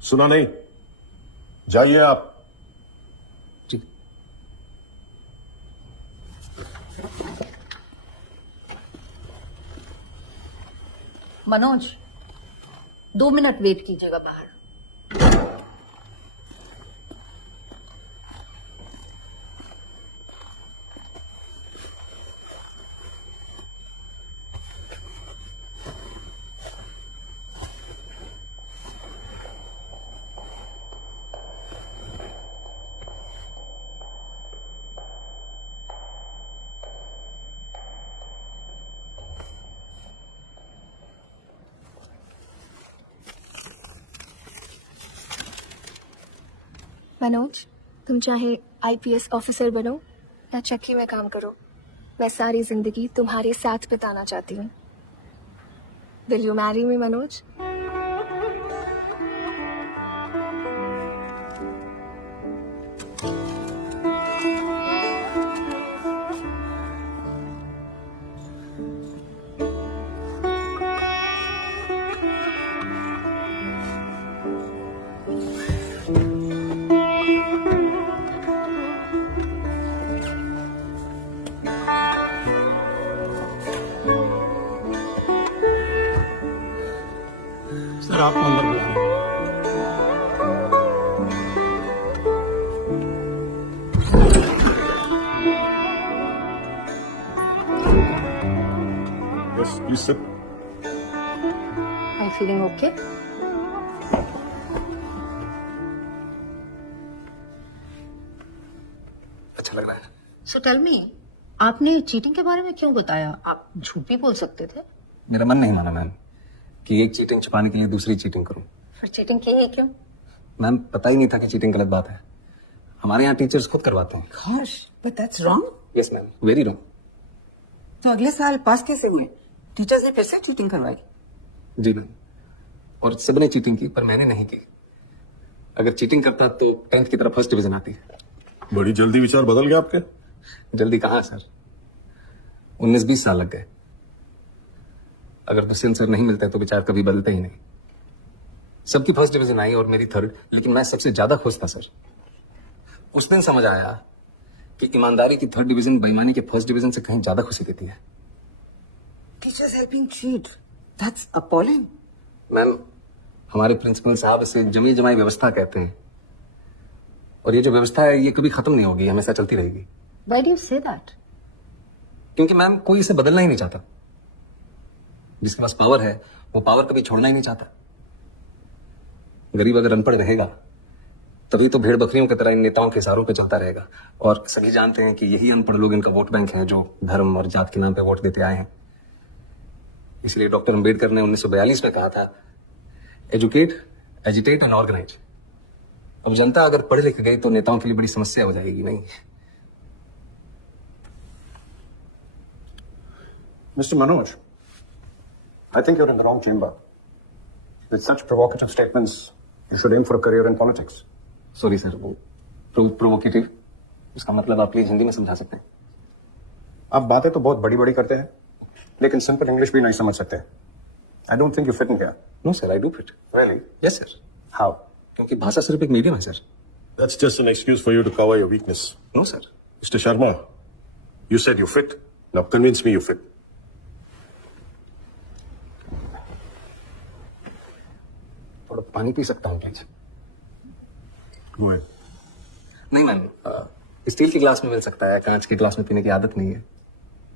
सुना नहीं? जाइए आप। जी। मनोज, 2 मिनट वेट कीजिएगा बाहर। मनोज, तुम चाहे आईपीएस ऑफिसर बनो या चक्की में काम करो, मैं सारी जिंदगी तुम्हारे साथ बिताना चाहती हूँ। Will you marry me Manoj? Sir आपको अंदर बुला रहे हैं। Yes, please sit. Are you feeling okay? अच्छा लग रहा है। So tell me, आपने चीटिंग के बारे में क्यों बताया? आप झूठ भी बोल सकते थे। मेरा मन नहीं माना मैम कि एक चीटिंग छुपाने के लिए दूसरी चीटिंग करूं। फिर चीटिंग की ही क्यों? मैम पता ही नहीं था कि चीटिंग गलत बात है। हमारे यहाँ टीचर्स खुद करवाते हैं। Gosh, but that's wrong. Yes ma'am, very wrong. तो अगले साल पास कैसे हुए? टीचर्स ने फिर से चीटिंग करवाई। जी मैम, और सबने चीटिंग की पर मैंने नहीं की। अगर चीटिंग करता तो 10th की तरफ फर्स्ट डिवीजन आती। बड़ी जल्दी विचार बदल गया आपके। जल्दी कहाँ सर, 19-20 साल लग गए। अगर दूसरे आंसर नहीं मिलते तो विचार कभी बदलते ही नहीं। सबकी फर्स्ट डिवीजन आई और मेरी थर्ड, लेकिन मैं सबसे ज्यादा खुश था सर। उस दिन समझ आया कि ईमानदारी की थर्ड डिवीजन बेईमानी के फर्स्ट डिवीजन से कहीं ज्यादा खुशी देती है। Teachers helping cheat. That's appalling. Ma'am, हमारे प्रिंसिपल साहब इसे जमी जमाई व्यवस्था कहते हैं, और ये जो व्यवस्था है ये कभी खत्म नहीं होगी, हमेशा चलती रहेगी। Why do you say that? क्योंकि मैम कोई इसे बदलना ही नहीं चाहता। जिसके पास पावर है वो पावर कभी छोड़ना ही नहीं चाहता। गरीब अगर अनपढ़ रहेगा तभी तो भेड़ बकरियों की तरह इन नेताओं के इशारों पे चलता रहेगा, और सभी जानते हैं कि यही अनपढ़ लोग इनका वोट बैंक है जो धर्म और जात के नाम पे वोट देते आए हैं। इसलिए डॉक्टर अंबेडकर ने 1942 में कहा था, एजुकेट, एजिटेट एंड ऑर्गेनाइज। अब जनता अगर पढ़ लिख गई तो नेताओं के लिए बड़ी समस्या हो जाएगी। नहीं Mr. Manoj, I think you're in the wrong chamber. With such provocative statements, you should aim for a career in politics. Sorry sir, वो प्रोवोकेटिव, उसका मतलब आप प्लीज हिंदी में समझा सकते हैं? आप बातें तो बहुत बड़ी बड़ी करते हैं, लेकिन सिंपल इंग्लिश भी नहीं समझ सकते। I don't think you fit in here. No sir, I do fit. Really? Yes sir, How? क्योंकि भाषा सिर्फ एक मीडियम है sir. That's just an excuse for you to cover your weakness. No sir. Mr. Sharma, you said you fit. Now convince me you fit. थोड़ा पानी P सकता हूँ please? Go ahead. नहीं मैम, स्टील के glass में मिल सकता है, कांच के ग्लास में पीने की आदत नहीं है।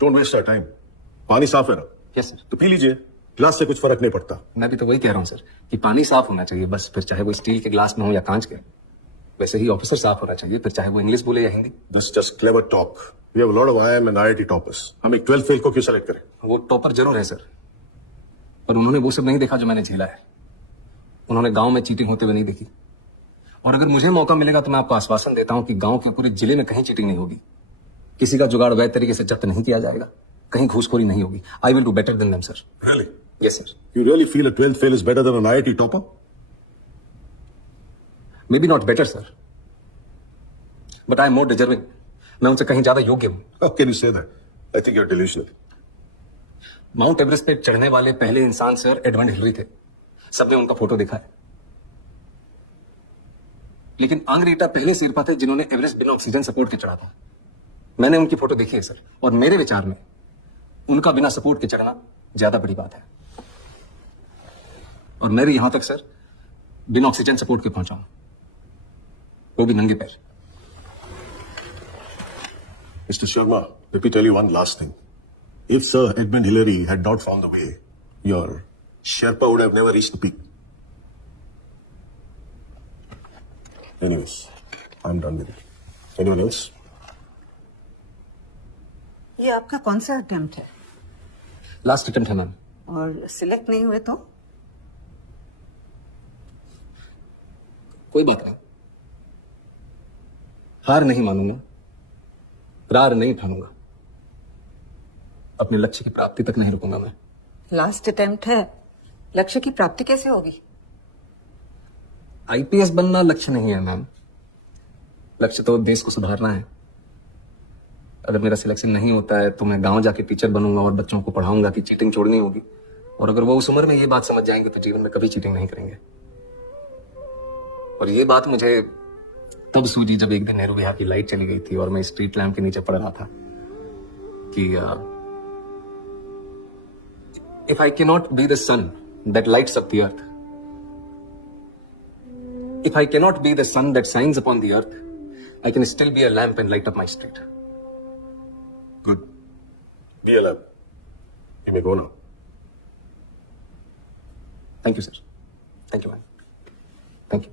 Don't waste our time. पानी साफ है ना? Yes sir. तो पी लीजिए, ग्लास से कुछ फर्क नहीं पड़ता। मैं भी तो वही कह रहा हूँ सर कि पानी साफ होना चाहिए बस, फिर चाहे वो स्टील के ग्लास में हो या कांच के। वैसे ही ऑफिसर साफ होना चाहिए, फिर चाहे वो इंग्लिश बोले या Hindi. This is just clever talk. We have a lot of IIM and IIT toppers. हम एक 12th फेल को क्यों सेलेक्ट करें? वो टॉपर जरूर है सर, पर उन्होंने वो सब नहीं देखा जो मैंने झेला है। उन्होंने गांव में चीटिंग होते हुए नहीं देखी, और अगर मुझे मौका मिलेगा तो मैं आपको आश्वासन देता हूं कि गांव के पूरे जिले में कहीं चीटिंग नहीं होगी, किसी का जुगाड़ वैध तरीके से जब्त नहीं किया जाएगा, कहीं घूसखोरी नहीं होगी। I will do better than them sir. Really? Yes sir. You really feel a 12th fail is better than an IIT topper? May be not better sir, but I am more deserving. मैं उनसे कहीं ज्यादा योग्य हूँ। How can you say that? I think you're delusional. Mount Everest पे चढ़ने वाले पहले इंसान सर एडमंड हिलरी थे। सबने उनका फोटो देखा है। लेकिन आंग्रीटा पहले शेरपा थे जिन्होंने एवरेस्ट बिना ऑक्सीजन सपोर्ट के चढ़ा था। मैंने उनकी फोटो देखी है सर, और मेरे विचार में उनका बिना सपोर्ट के चढ़ना ज्यादा बड़ी बात है। और मैं भी यहां तक सर बिना ऑक्सीजन सपोर्ट के पहुंचा हूं, वो भी नंगे पैर। Mr. Sharma, let me tell you one last thing. If Sir Edmund Hillary had not found the way, your Sherpa would have never reached the peak. Anyways, I'm done with it. Anyone else? ये आपका कौन सा attempt है? Last attempt है ma'am. और select नहीं हुए तो? कोई बात नहीं, हार नहीं मानूंगा, रार नहीं ठानूंगा, अपने लक्ष्य की प्राप्ति तक नहीं रुकूंगा मैं। लास्ट अटेम्प्ट है, लक्ष्य की प्राप्ति कैसे होगी? आईपीएस बनना लक्ष्य नहीं है मैम, लक्ष्य तो देश को सुधारना है। अगर मेरा सिलेक्शन नहीं होता है तो मैं गांव जाके टीचर बनूंगा और बच्चों को पढ़ाऊंगा कि चीटिंग छोड़नी होगी। और अगर वो उस उम्र में ये बात समझ जाएंगे तो जीवन में कभी चीटिंग नहीं करेंगे। और ये बात मुझे तब सूझी जब एक दिन नेहरू विहार की लाइट चली गई थी और मैं स्ट्रीट लैंप के नीचे पड़ रहा था कि if I can not be the sun that lights up the earth, if I cannot be the sun that shines upon the earth, I can still be a lamp and light up my street. Good. Be a lamp. You may go now. Thank you, sir. Thank you, ma'am. Thank you.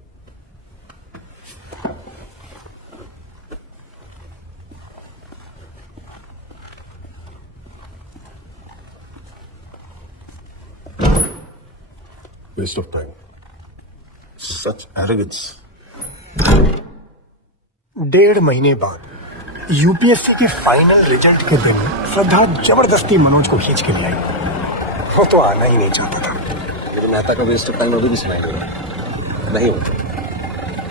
Waste of time. Such arrogance. 1.5 महीने बाद UPSC के final result के दिन श्रद्धा जबरदस्ती मनोज को खींच के ले आई। वो तो आना ही नहीं चाहता था। मेरे मेहता का वेस्ट ऑफ टाइम अभी भी सुनाई दे रहा है। नहीं होगा।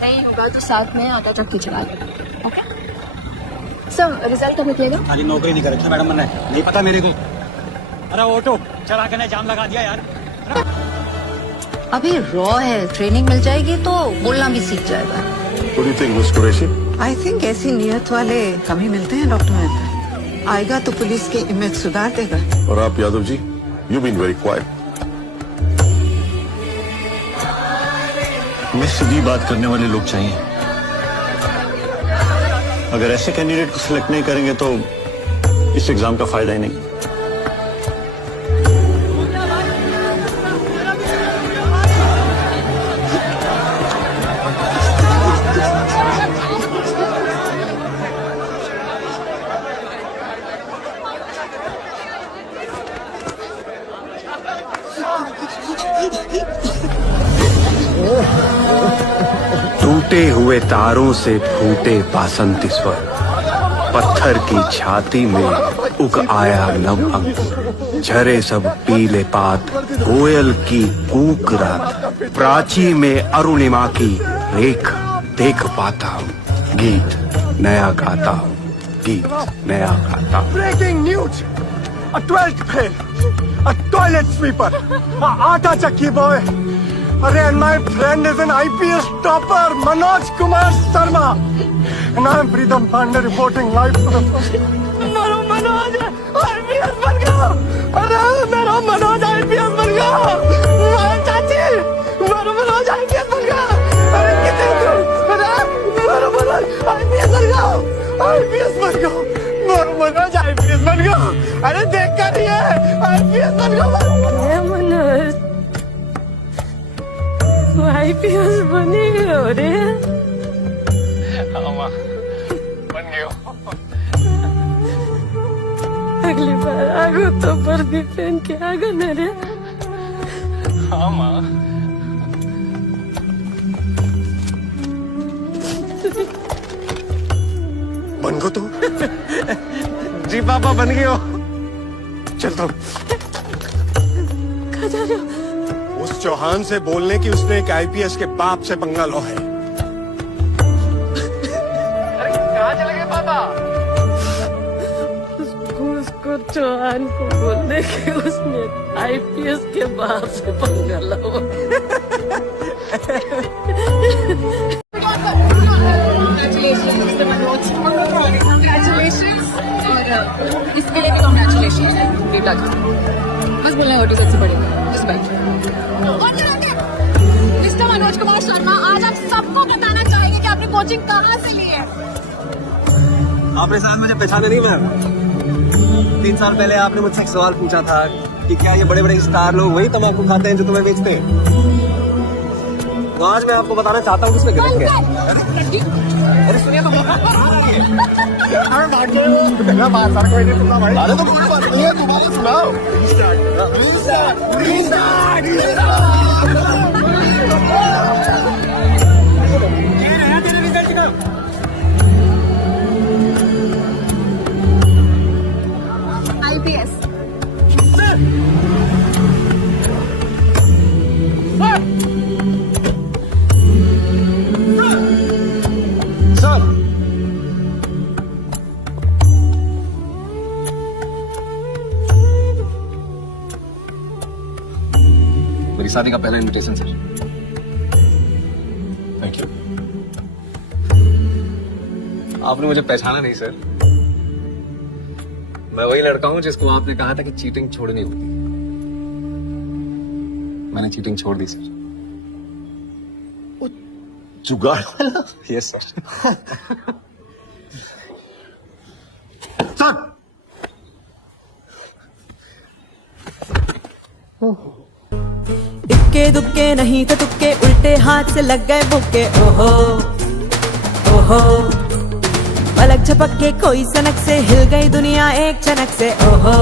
नहीं होगा तो साथ में आटा चक्की चला लेना। ओके सर, रिजल्ट कब निकलेगा? अरे नौकरी नहीं कर रखी मैडम मैंने, नहीं पता मेरे को। अरे ऑटो चला के जाम लगा दिया यार। अभी रॉ है, ट्रेनिंग मिल जाएगी तो बोलना भी सीख जाएगा। What do you think, Miss Qureshi? I think ऐसी नियत वाले कम ही मिलते हैं डॉक्टर मेहता। आएगा तो पुलिस की इमेज सुधार देगा। और आप Yadav ji, you've been very quiet. हमें सीधी बात करने वाले लोग चाहिए। अगर ऐसे कैंडिडेट को सिलेक्ट नहीं करेंगे तो इस एग्जाम का फायदा ही नहीं। टूटे हुए तारों से फूटे बासंती स्वर, पत्थर की छाती में उग आया नव अंकुर। झरे सब पीले पात, कोयल की कूक रात, प्राची में अरुणिमा की रेख देख पाता हूँ। गीत नया गाता हूँ, गीत नया गाता हूँ। Breaking news, a 12th fail, a toilet sweeper, a आटा चक्की बॉय। अरे, and my friend is an IPS topper, Manoj Kumar Sharma. And I am Pritam Pandey reporting live to the first. मेरा मनोज IPS बन गया। अरे, मेरा Manoj IPS बन गया। चाची, मेरा मनोज IPS बन गया। अरे, कितने दूर? अरे, मेरा मनोज IPS बन गया। IPS बन गया। मेरा मनोज IPS बन गया। अरे, देख कर रही है, IPS बन गया। मनोज आईपीएस बने हो रे। बन गयो। अगली बार आगो तो वर्दी पहन के आगो न रे। हाँ माँ। बन गो तो? जी पापा बन गए हो। चल तो। कहाँ जा रहे हो? उस चौहान से बोलने की उसने एक आईपीएस के बाप से पंगा लो है। अरे कहाँ चले गए पापा? उसको चौहान को बोलने के उसने आईपीएस के बाप से पंगा लो। घंटा था, बस बोलना है ऑटो सबसे पड़ेगा, जस्ट बैठ। मिस्टर मनोज कुमार शर्मा, आज आप सबको बताना चाहेंगे कि आपने कोचिंग कहाँ से ली है। आपने शायद मुझे पहचाना नहीं मैम। 3 साल पहले आपने मुझसे एक सवाल पूछा था कि क्या ये बड़े बड़े स्टार लोग वही तम्बाकू खाते हैं जो तुम्हें बेचते हैं। तो आज मैं आपको बताना चाहता हूँ कि उसमें गलत क्या है। अरे सुनिए तो अरे तो कोई बात नहीं है, तुम्हारे सुनाओ। IPS। मेरी शादी का पहला इनविटेशन सर। Thank you. आपने मुझे पहचाना नहीं सर। मैं वही लड़का हूं जिसको आपने कहा था कि चीटिंग छोड़नी होती। मैंने चीटिंग छोड़ दी सर। जुगाड़ वाला? Yes sir. सर इक्के दुक्के नहीं तो तुक्के, उल्टे हाथ से लग गए बुक्के। ओहो ओहो, पलक झपक के कोई सनक से हिल गई दुनिया एक चनक से। ओहो